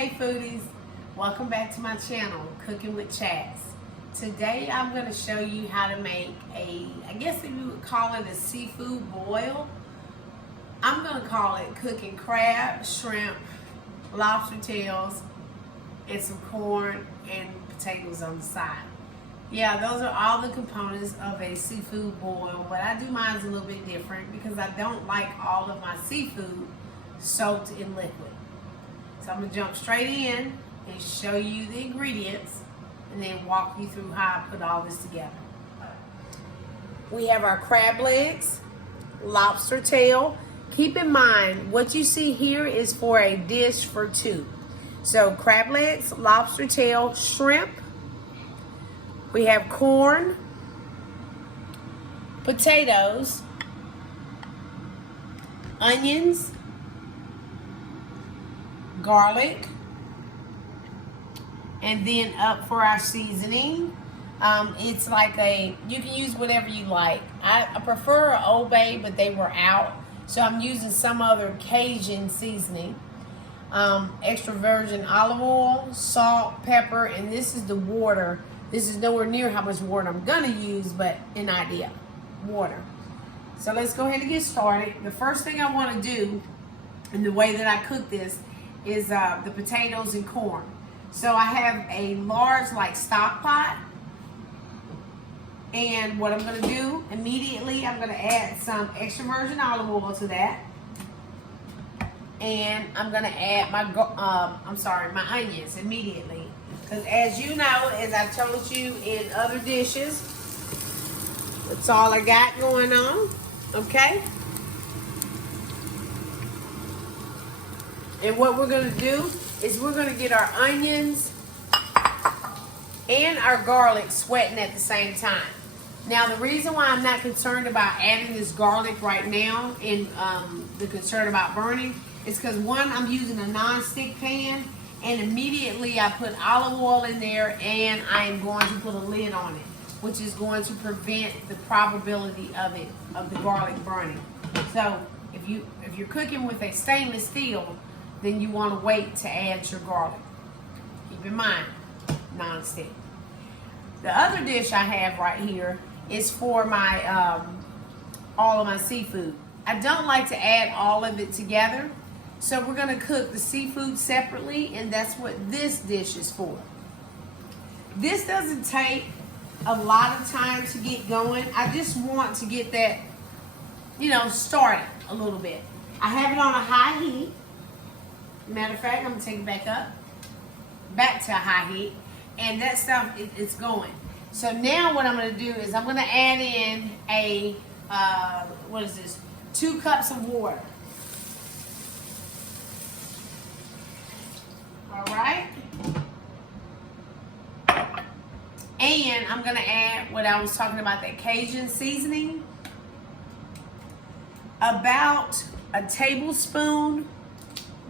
Hey foodies, welcome back to my channel, Cooking with Chaz. Today I'm going to show you how to make I guess if you would call it a seafood boil. I'm going to call it cooking crab, shrimp, lobster tails, and some corn and potatoes on the side. Yeah, those are all the components of a seafood boil, but I do mine a little bit different because I don't like all of my seafood soaked in liquid. So I'm going to jump straight in and show you the ingredients and then walk you through how I put all this together. We have our crab legs, lobster tail. Keep in mind, what you see here is for a dish for two. So crab legs, lobster tail, shrimp. We have corn, potatoes, onions, garlic, and then up for our seasoning, it's like you can use whatever you like. I prefer Old Bay, but they were out, so I'm using some other Cajun seasoning. Extra virgin olive oil, salt, pepper, and this is the water. This is nowhere near how much water I'm gonna use, but an idea, water. So let's go ahead and get started. The first thing I wanna do, and the way that I cook this, is the potatoes and corn. So I have a large stock pot, and what I'm gonna do immediately, I'm gonna add some extra virgin olive oil to that, and I'm gonna add my onions immediately, because as you know, as I've told you in other dishes, that's all I got going on. Okay. And what we're going to do is we're going to get our onions and our garlic sweating at the same time. Now, the reason why I'm not concerned about adding this garlic right now and the concern about burning is because, one, I'm using a non-stick pan, and immediately I put olive oil in there and I am going to put a lid on it, which is going to prevent the probability of the garlic burning. So if you're cooking with a stainless steel, then you want to wait to add your garlic. Keep in mind, non-stick. The other dish I have right here is for my all of my seafood. I don't like to add all of it together, so we're going to cook the seafood separately, and that's what this dish is for. This doesn't take a lot of time to get going. I just want to get that, started a little bit. I have it on a high heat. Matter of fact, I'm gonna take it back to a high heat, and that stuff it's going. So now what I'm gonna do is I'm gonna add in a 2 cups of water. All right, and I'm gonna add what I was talking about, that Cajun seasoning, about a tablespoon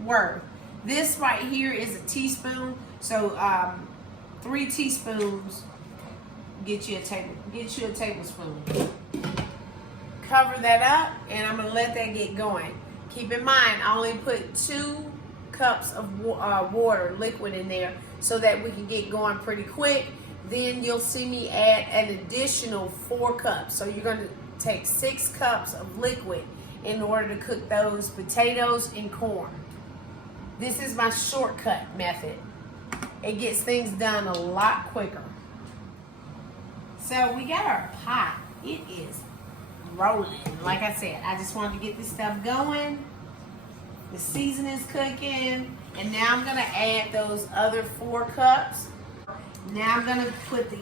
worth. This right here is a teaspoon, so 3 teaspoons get you a tablespoon. Cover that up, and I'm gonna let that get going. Keep in mind, I only put 2 cups of water, liquid, in there so that we can get going pretty quick. Then you'll see me add an additional 4 cups. So you're gonna take 6 cups of liquid in order to cook those potatoes and corn. This is my shortcut method. It gets things done a lot quicker. So we got our pot. It is rolling. Like I said, I just wanted to get this stuff going. The seasoning's cooking. And now I'm gonna add those other 4 cups. Now I'm gonna put the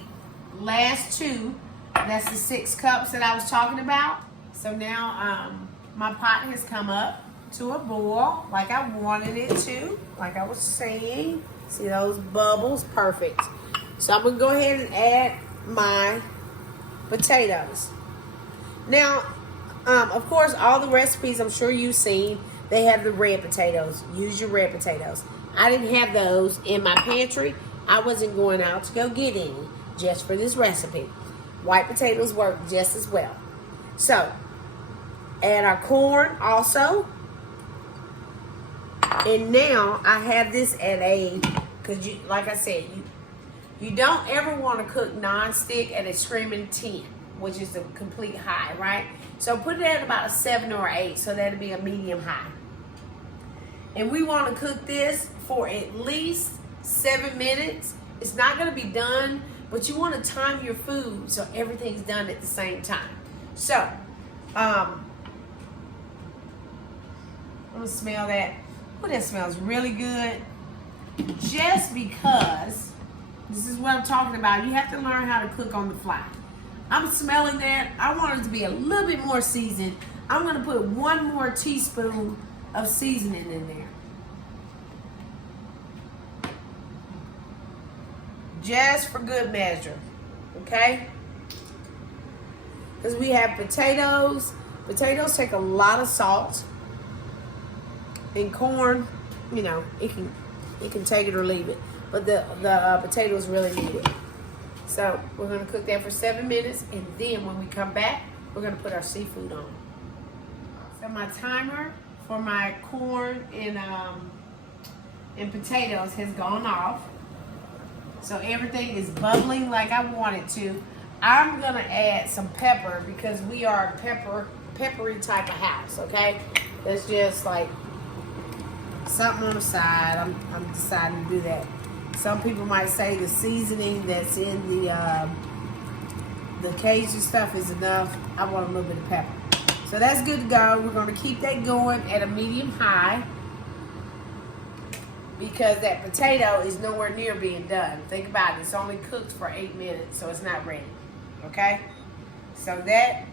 last 2. That's the 6 cups that I was talking about. So now my pot has come up to a boil like I wanted it to, like I was saying. See those bubbles? Perfect. So I'm gonna go ahead and add my potatoes. Now, of course, all the recipes I'm sure you've seen, they have the red potatoes. Use your red potatoes. I didn't have those in my pantry. I wasn't going out to go get any just for this recipe. White potatoes work just as well. So, add our corn also. And now I have this at a, because you, like I said, you don't ever want to cook non-stick at a screaming 10, which is the complete high, right? So put it at about a 7 or 8, so that'll be a medium high. And we want to cook this for at least 7 minutes. It's not going to be done, but you want to time your food so everything's done at the same time. So, I'm going to smell that. Oh, that smells really good. Just because, this is what I'm talking about. You have to learn how to cook on the fly. I'm smelling that. I want it to be a little bit more seasoned. I'm going to put 1 more teaspoon of seasoning in there. Just for good measure. Okay? Because we have potatoes. Potatoes take a lot of salt. And corn, you know, it can take it or leave it. But the potatoes really need it. So we're going to cook that for 7 minutes, and then when we come back, we're going to put our seafood on. So my timer for my corn and potatoes has gone off. So everything is bubbling like I want it to. I'm going to add some pepper because we are a peppery type of house, okay? That's just like something on the side. I'm deciding to do that. Some people might say the seasoning that's in the Cajun stuff is enough. I want a little bit of pepper. So that's good to go. We're going to keep that going at a medium high because that potato is nowhere near being done. Think about it. It's only cooked for 8 minutes, so it's not ready. Okay? So that,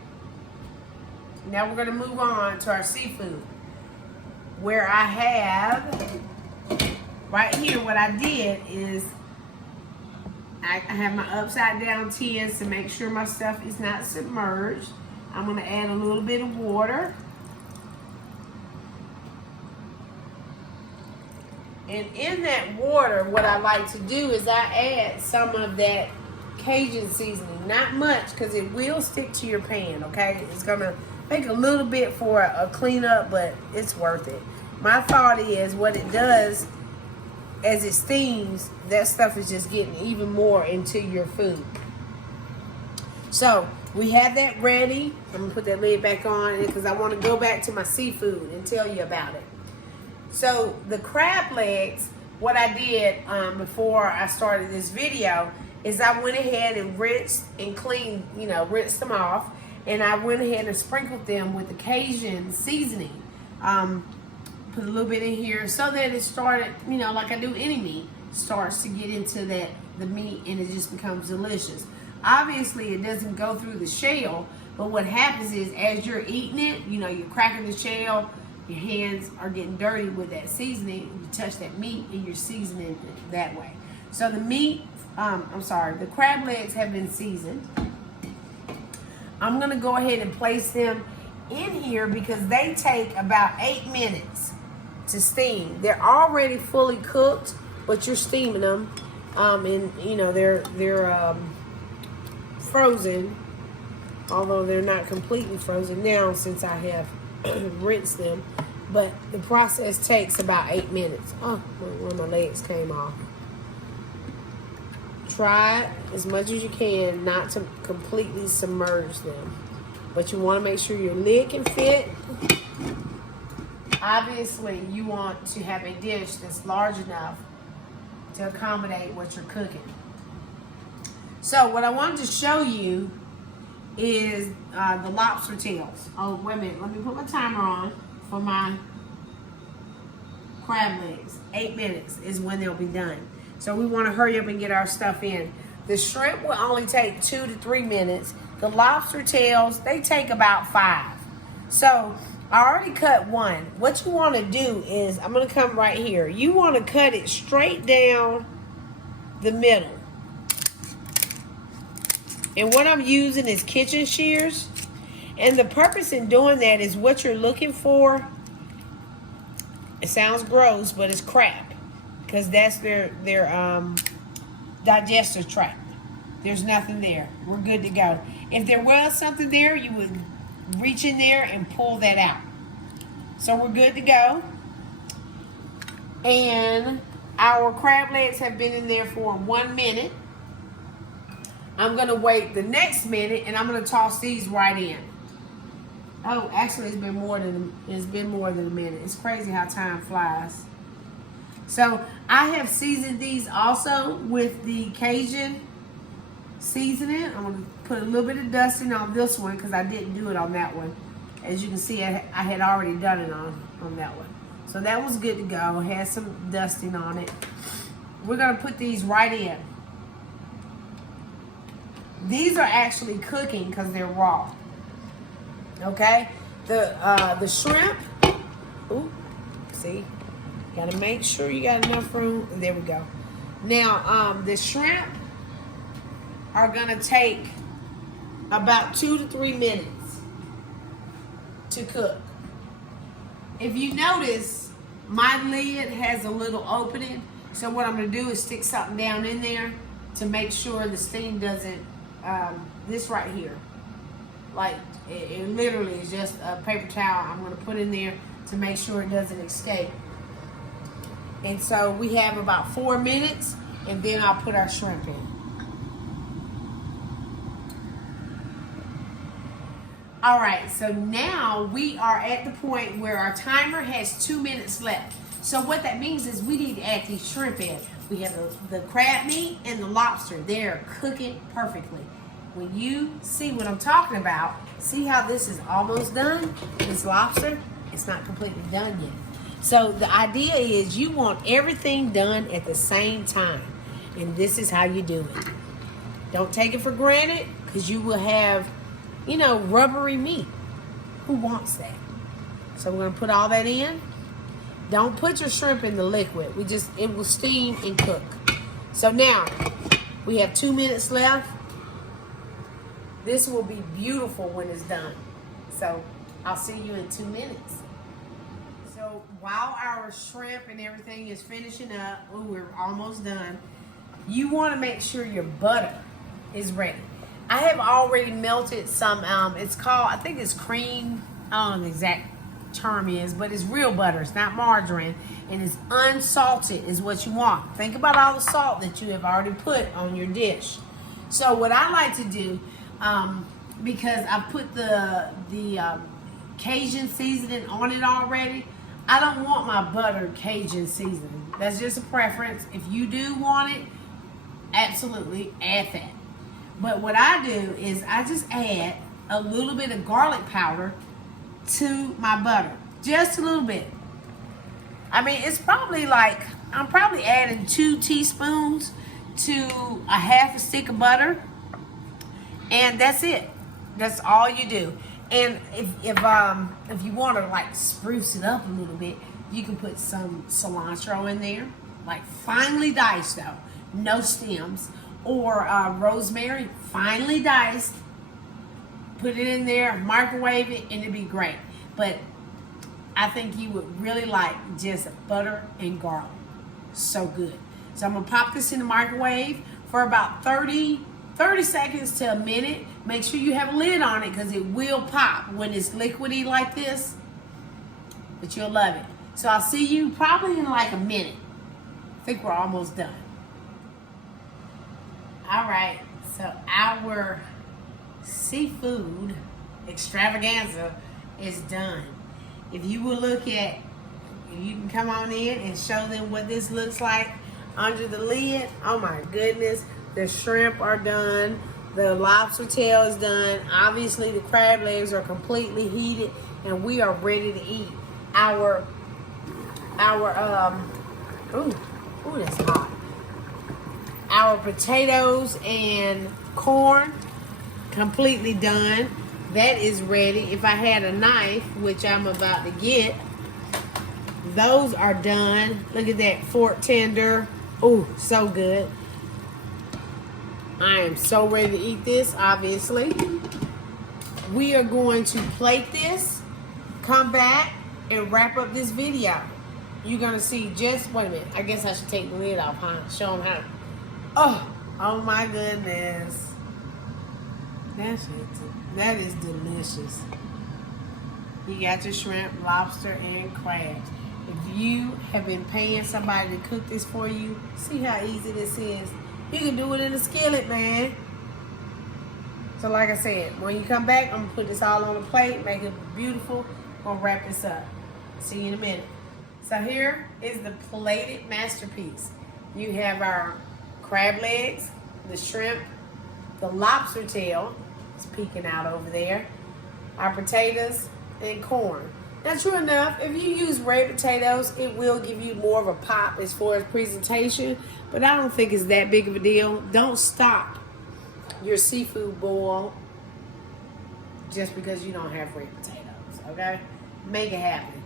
now we're going to move on to our seafood. Where I have, right here, what I did is I have my upside down tins to make sure my stuff is not submerged. I'm going to add a little bit of water. And in that water, what I like to do is I add some of that Cajun seasoning. Not much, because it will stick to your pan, okay? It's going to make a little bit for a cleanup, but it's worth it. My thought is what it does as it steams, that stuff is just getting even more into your food. So we have that ready. I'm going to put that lid back on because I want to go back to my seafood and tell you about it. So the crab legs, what I did before I started this video is I went ahead and rinsed and cleaned, rinsed them off. And I went ahead and sprinkled them with the Cajun seasoning. Put a little bit in here so that it started, like I do any meat, starts to get into the meat and it just becomes delicious. Obviously, it doesn't go through the shell, but what happens is as you're eating it, you're cracking the shell, your hands are getting dirty with that seasoning, you touch that meat and you're seasoning it that way. So the meat, the crab legs have been seasoned. I'm going to go ahead and place them in here because they take about 8 minutes to steam. They're already fully cooked, but you're steaming them. And they're frozen, although they're not completely frozen now since I have rinsed them. But the process takes about 8 minutes. Oh, one of my legs came off. Try as much as you can not to completely submerge them. But you want to make sure your lid can fit. Obviously, you want to have a dish that's large enough to accommodate what you're cooking. So what I wanted to show you is the lobster tails. Oh, wait a minute. Let me put my timer on for my crab legs. 8 minutes is when they'll be done. So we want to hurry up and get our stuff in. The shrimp will only take 2 to 3 minutes. The lobster tails, they take about 5. So I already cut one. What you want to do is, I'm going to come right here. You want to cut it straight down the middle. And what I'm using is kitchen shears. And the purpose in doing that is what you're looking for. It sounds gross, but it's crab. Because that's their digestive tract. There's nothing there. We're good to go. If there was something there, you would reach in there and pull that out. So we're good to go. And our crab legs have been in there for 1 minute. I'm going to wait the next minute, and I'm going to toss these right in. Oh, actually, it's been more than a minute. It's crazy how time flies. So I have seasoned these also with the Cajun seasoning. I'm going to put a little bit of dusting on this one because I didn't do it on that one. As you can see, I had already done it on that one. So that was good to go. Had some dusting on it. We're going to put these right in. These are actually cooking because they're raw. Okay? The shrimp. Ooh, see? Got to make sure you got enough room. There we go. Now, the shrimp are going to take about 2 to 3 minutes to cook. If you notice, my lid has a little opening. So what I'm going to do is stick something down in there to make sure the steam doesn't, this right here. Like, it literally is just a paper towel I'm going to put in there to make sure it doesn't escape. And so we have about 4 minutes, and then I'll put our shrimp in. All right, so now we are at the point where our timer has 2 minutes left. So what that means is we need to add these shrimp in. We have the crab meat and the lobster. They're cooking perfectly. When you see what I'm talking about, see how this is almost done? This lobster, it's not completely done yet. So the idea is you want everything done at the same time. And this is how you do it. Don't take it for granted because you will have, you know, rubbery meat. Who wants that? So we're going to put all that in. Don't put your shrimp in the liquid. It will steam and cook. So now we have 2 minutes left. This will be beautiful when it's done. So I'll see you in 2 minutes. So while our shrimp and everything is finishing up, ooh, we're almost done. You want to make sure your butter is ready. I have already melted some, it's called, I think it's cream, I don't know the exact term is, but it's real butter, it's not margarine, and it's unsalted is what you want. Think about all the salt that you have already put on your dish. So what I like to do, because I put the Cajun seasoning on it already, I don't want my butter Cajun seasoning. That's just a preference. If you do want it, absolutely add that. But what I do is I just add a little bit of garlic powder to my butter. Just a little bit. I mean, it's probably like, I'm probably adding 2 teaspoons to a half a stick of butter. And that's it. That's all you do. And if you want to like spruce it up a little bit, you can put some cilantro in there. Like finely diced though. No stems. Or rosemary, finely diced. Put it in there, microwave it, and it'd be great. But I think you would really like just butter and garlic. So good. So I'm going to pop this in the microwave for about 30 seconds to a minute. Make sure you have a lid on it because it will pop when it's liquidy like this. But you'll love it. So I'll see you probably in like a minute. I think we're almost done. All right, so our seafood extravaganza is done. If you will look at, if you can come on in and show them what this looks like under the lid. Oh my goodness, the shrimp are done. The lobster tail is done. Obviously the crab legs are completely heated and we are ready to eat. Ooh, that's hot. Our potatoes and corn, completely done. That is ready. If I had a knife, which I'm about to get, those are done. Look at that fork tender. Oh, so good. I am so ready to eat this, obviously. We are going to plate this, come back, and wrap up this video. You're going to see just, wait a minute. I guess I should take the lid off, huh? Show them how. Oh my goodness. That is delicious. You got your shrimp, lobster, and crabs. If you have been paying somebody to cook this for you, see how easy this is. You can do it in a skillet, man. So like I said, when you come back, I'm gonna put this all on a plate, make it beautiful. I'm gonna wrap this up. See you in a minute. So here is the plated masterpiece. You have our crab legs, the shrimp, the lobster tail is peeking out over there, our potatoes, and corn. Now true enough, if you use red potatoes, it will give you more of a pop as far as presentation, but I don't think it's that big of a deal. Don't stop your seafood boil just because you don't have red potatoes, okay? Make it happen.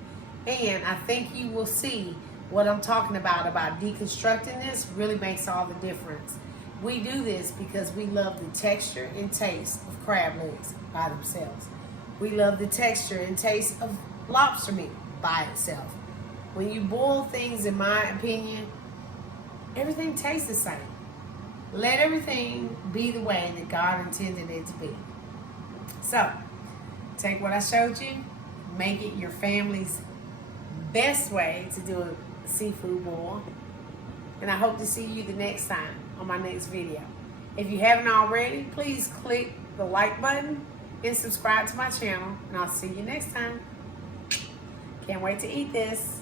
And I think you will see what I'm talking about deconstructing this really makes all the difference. We do this because we love the texture and taste of crab legs by themselves. We love the texture and taste of lobster meat by itself. When you boil things, in my opinion, everything tastes the same. Let everything be the way that God intended it to be. So, take what I showed you, make it your family's best way to do a seafood boil. And I hope to see you the next time on my next video. If you haven't already, please click the like button and subscribe to my channel. And I'll see you next time. Can't wait to eat this.